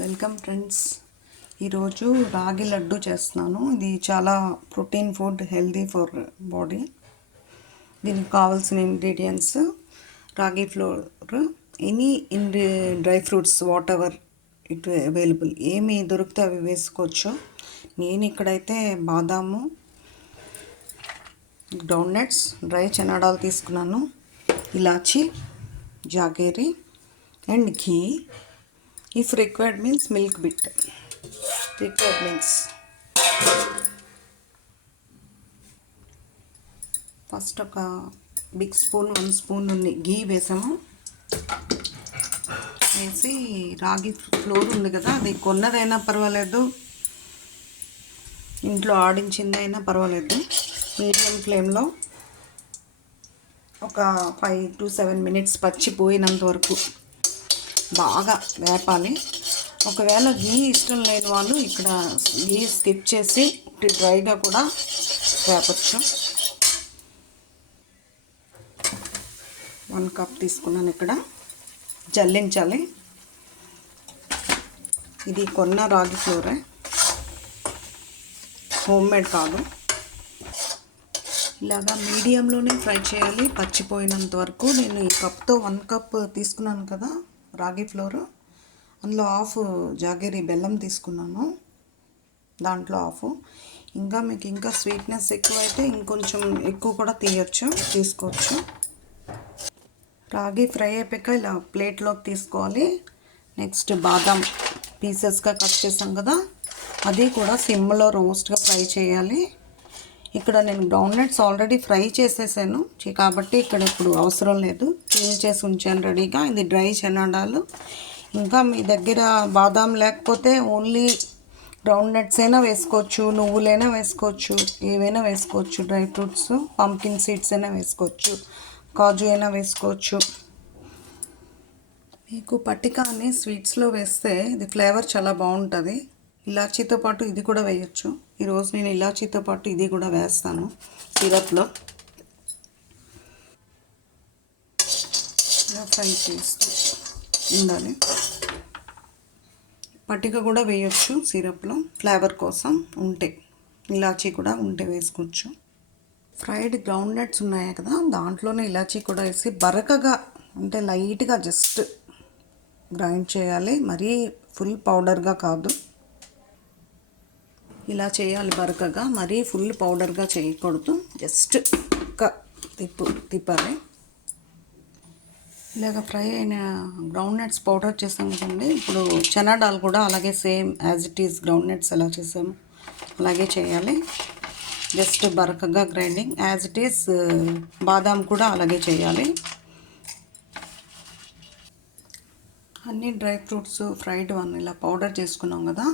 Welcome friends. ఈరోజు రాగి లడ్డు చేస్తున్నాను. ఇది చాలా protein food, healthy for body. దీనికి కావాల్సిన ఇంగ్రీడియంట్స్ రాగి floor, any dry fruits what ever it available, ఏమి దొరికితే అవి వేసుకోవచ్చు. నేను ఇక్కడైతే బాదాము, గ్రౌండ్నట్స్, డ్రై చనాడాలు తీసుకున్నాను, ఇలాచి, jaggery and ghee. If required means milk bit. Required means first ఒక బిగ్ స్పూన్ 1 స్పూన్ ఘీ వేసాము. వేసి రాగి ఫ్లోర్ ఉంది కదా, అది కొన్నదైనా పర్వాలేదు, ఇంట్లో ఆడించిందైనా పర్వాలేదు, మీడియం ఫ్లేమ్లో ఒక 5 to 7 minutes పచ్చిపోయినంత వరకు బాగా వేపాలి. ఒకవేళ ఘీ ఇష్టం లేని వాళ్ళు ఇక్కడ ఘీ స్కిప్ చేసి డ్రైగా కూడా వేపచ్చు. 1 కప్ తీసుకున్నాను. ఇక్కడ జల్లించాలి. ఇది కొన్న రాగి ఫ్లోరే, హోమ్ మేడ్ కాదు. ఇలాగా మీడియంలోనే ఫ్రై చేయాలి పచ్చిపోయినంత వరకు. నేను ఈ కప్తో 1 కప్ తీసుకున్నాను కదా రాగి ఫ్లోర్, అందులో హాఫ్ జాగేరి బెల్లం తీసుకున్నాను, దాంట్లో హాఫ్. ఇంకా మీకు ఇంకా స్వీట్నెస్ ఎక్కువైతే ఇంకొంచెం ఎక్కువ కూడా తీసుకోవచ్చు. రాగి ఫ్రై అయిపోయాక ఇలా ప్లేట్లోకి తీసుకోవాలి. నెక్స్ట్ బాదం పీసెస్గా కట్ చేసాం కదా, అది కూడా సిమ్లో రోస్ట్గా ఫ్రై చేయాలి. ఇక్కడ నేను గ్రౌండ్నట్స్ ఆల్రెడీ ఫ్రై చేసేసాను కాబట్టి ఇక్కడ ఇప్పుడు అవసరం లేదు, క్లీన్ చేసి ఉంచాను రెడీగా. ఇది డ్రై చనాడాలు. ఇంకా మీ దగ్గర బాదాం లేకపోతే ఓన్లీ గ్రౌండ్నట్స్ అయినా వేసుకోవచ్చు, నువ్వులైనా వేసుకోవచ్చు, ఏవైనా వేసుకోవచ్చు. డ్రై ఫ్రూట్స్, పంకిన్ సీడ్స్ అయినా వేసుకోవచ్చు, కాజు అయినా వేసుకోవచ్చు. మీకు పటిక అని స్వీట్స్లో వేస్తే ఇది ఫ్లేవర్ చాలా బాగుంటుంది. ఇలాచీతో పాటు ఇది కూడా వేయచ్చు. ఈరోజు నేను ఇలాచీతో పాటు ఇది కూడా వేస్తాను సిరప్లో. ఇలా ఫ్రై చేస్తూ ఉండాలి. పటిక కూడా వేయచ్చు సిరప్లో ఫ్లేవర్ కోసం, ఉంటే ఇలాచీ కూడా ఉంటే వేసుకోవచ్చు. ఫ్రైడ్ గ్రౌండ్నట్స్ ఉన్నాయి కదా, దాంట్లోనే ఇలాచీ కూడా వేసి బరకగా, అంటే లైట్గా జస్ట్ గ్రైండ్ చేయాలి, మరీ ఫుల్ పౌడర్గా కాదు. ఇలా చేయాలి బరకగా, మరీ ఫుల్ పౌడర్గా చేయకూడదు, జస్ట్ ఒక తిప్పాలి. ఇలాగ ఫ్రై అయిన గ్రౌండ్నట్స్ పౌడర్ చేసాం కదండి. ఇప్పుడు చనాడాలు కూడా అలాగే same as it is groundnuts ఎలా చేసాము అలాగే చేయాలి. జస్ట్ బరకగా గ్రైండింగ్ యాజ్ ఇట్ ఈస్. బాదాం కూడా అలాగే చేయాలి. అన్ని డ్రై ఫ్రూట్స్ ఫ్రైడ్ వన్ ఇలా పౌడర్ చేసుకున్నాం కదా.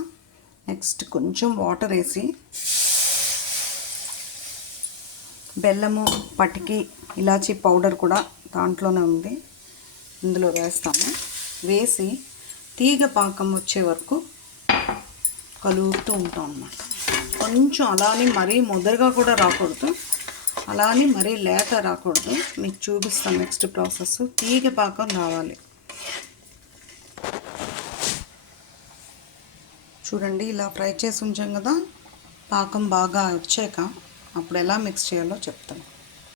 నెక్స్ట్ కొంచెం వాటర్ వేసి బెల్లము, పటికి, ఇలాచీ పౌడర్ కూడా దాంట్లోనే ఉంది, ఇందులో వేస్తాము. వేసి తీగ పాకం వచ్చే వరకు కలుపుతూ ఉంటాం అన్నమాట. కొంచెం అలానే మరీ ముదరగా కూడా రాకూడదు, అలానే మరీ లేత రాకూడదు. మీకు చూపిస్తాం నెక్స్ట్ ప్రాసెస్. తీగ పాకం రావాలి. చూడండి, ఇలా ఫ్రై చేసి ఉంచాం కదా, పాకం బాగా వచ్చాక అప్పుడు ఎలా మిక్స్ చేయాలో చెప్తాను.